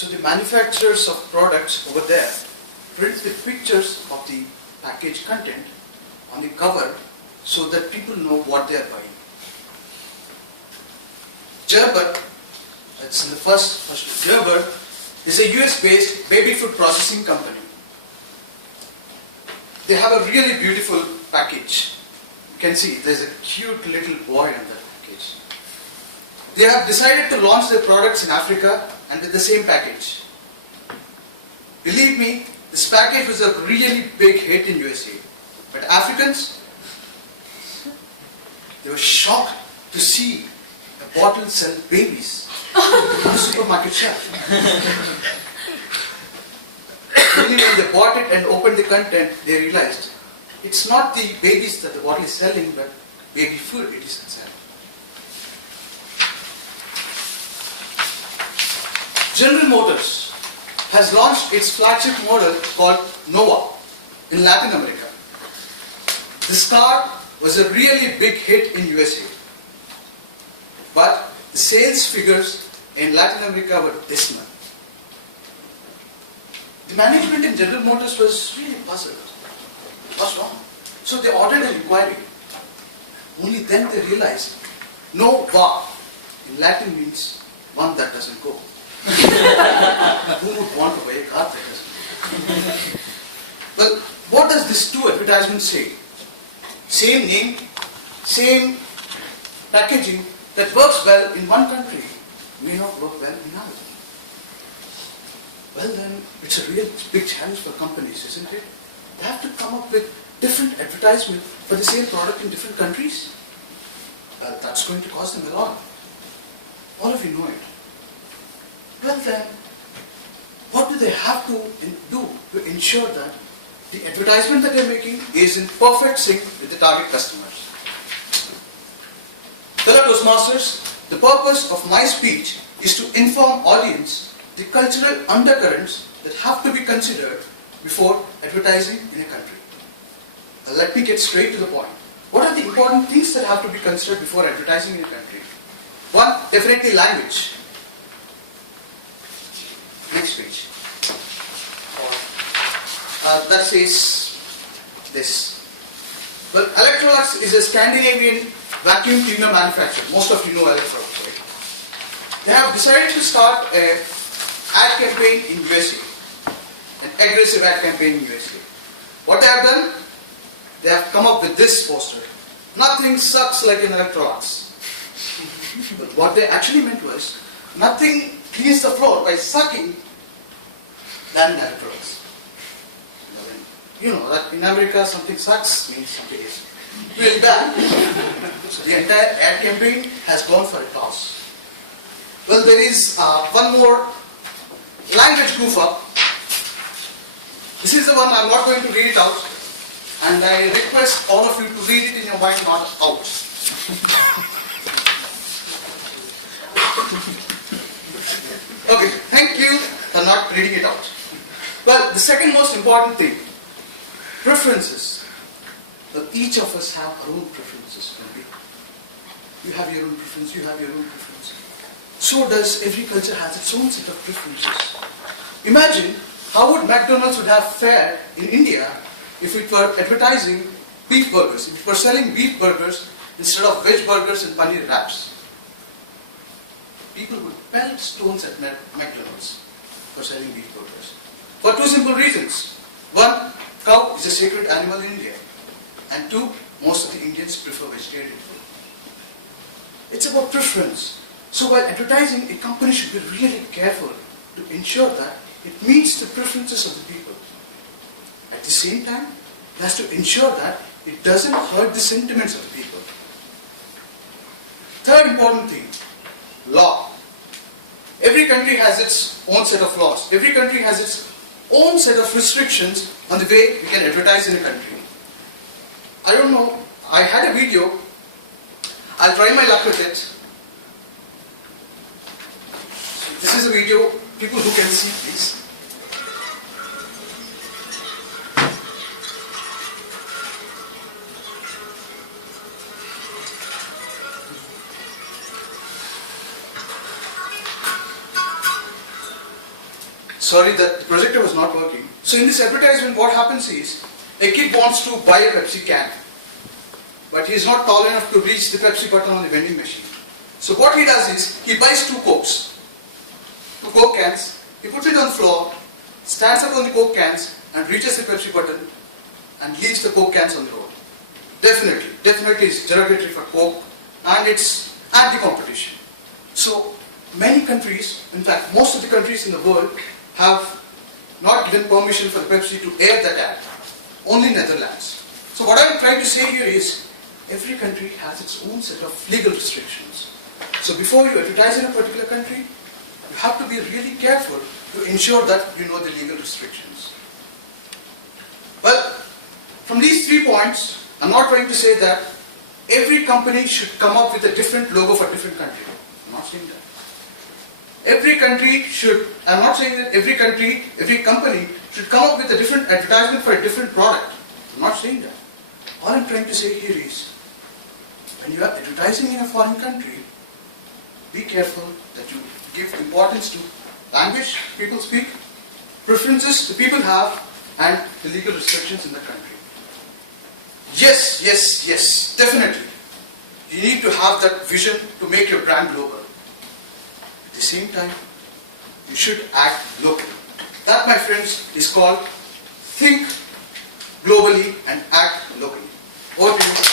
So the manufacturers of products over there print the pictures of the package content on the cover so that people know what they are buying. Gerber, that's in the first Gerber is a US-based baby food processing company. They have a really beautiful package. You can see there's a cute little boy on that package. They have decided to launch their products in Africa and with the same package. Believe me, this package was a really big hit in USA. But Africans, they were shocked to see a bottle sell babies on the supermarket shelf. Only when they bought it and opened the content, they realized it's not the babies that the bottle is selling, but baby food it is selling. General Motors has launched its flagship model called Nova in Latin America. This car was a really big hit in USA. But the sales figures in Latin America were dismal. The management in General Motors was really puzzled. What's wrong? So they ordered an inquiry. Only then they realized, no va in Latin means one that doesn't go. Who would want to buy a car that doesn't go? Well, what does this two advertisement say? Same name, same packaging that works well in one country may not work well in another. Well then, it's a real big challenge for companies, isn't it? They have to come up with different advertisement for the same product in different countries. Well, that's going to cost them a lot. All of you know it. Well then, what do they have to do to ensure that the advertisement that they're making is in perfect sync with the target customers? Fellow Toastmasters, the purpose of my speech is to inform audience the cultural undercurrents that have to be considered before advertising in a country. Now let me get straight to the point. What are the important things that have to be considered before advertising in a country? One, definitely language. Next page. That says this. Well, Electrolux is a Scandinavian vacuum cleaner manufacturer. Most of you know Electrolux, right? They have decided to start an ad campaign in USA. An aggressive ad campaign in USA. What they have done? They have come up with this poster. Nothing sucks like an Electrolux. But what they actually meant was, nothing cleans the floor by sucking than an Electrolux. You know that in America something sucks means something is really bad. So the entire ad campaign has gone for a toss. Well, there is one more language goof up. This is the one I'm not going to read it out, and I request all of you to read it in your mind, not out. Okay, thank you for not reading it out. Well, the second most important thing, preferences. Well, each of us have our own preferences. You have your own preference, you have your own preference. So does every culture has its own set of preferences. Imagine how would McDonald's would have fared in India if it were advertising beef burgers, if it were selling beef burgers instead of veg burgers and paneer wraps. People would pelt stones at McDonald's for selling beef burgers. For two simple reasons. One, cow is a sacred animal in India. And two, most of the Indians prefer vegetarian food. It's about preference. So while advertising, a company should be really careful to ensure that it meets the preferences of the people. At the same time, it has to ensure that it doesn't hurt the sentiments of the people. Third important thing, law. Every country has its own set of laws. Every country has its own set of restrictions on the way we can advertise in a country. I don't know, I had a video, I'll try my luck with it. So this is a video, people who can see please. Sorry that the projector was not working. So in this advertisement, what happens is, a kid wants to buy a Pepsi can, but he is not tall enough to reach the Pepsi button on the vending machine. So what he does is, he buys two Cokes, two Coke cans, he puts it on the floor, stands up on the Coke cans, and reaches the Pepsi button, and leaves the Coke cans on the road. Definitely it's derogatory for Coke, and it's anti-competition. So many countries, in fact most of the countries in the world, have not given permission for the Pepsi to air that ad. Only Netherlands. So what I'm trying to say here is, every country has its own set of legal restrictions. So before you advertise in a particular country, you have to be really careful to ensure that you know the legal restrictions. Well, from these 3 points, I'm not trying to say that every company should come up with a different logo for different country. I'm not saying that. Every country should, I'm not saying that every country, every company should come up with a different advertisement for a different product. I'm not saying that. All I'm trying to say here is, when you are advertising in a foreign country, be careful that you give importance to language people speak, preferences the people have, and the legal restrictions in the country. Yes, definitely. You need to have that vision to make your brand global. At the same time, you should act locally. That, my friends, is called think globally and act locally. Over to you.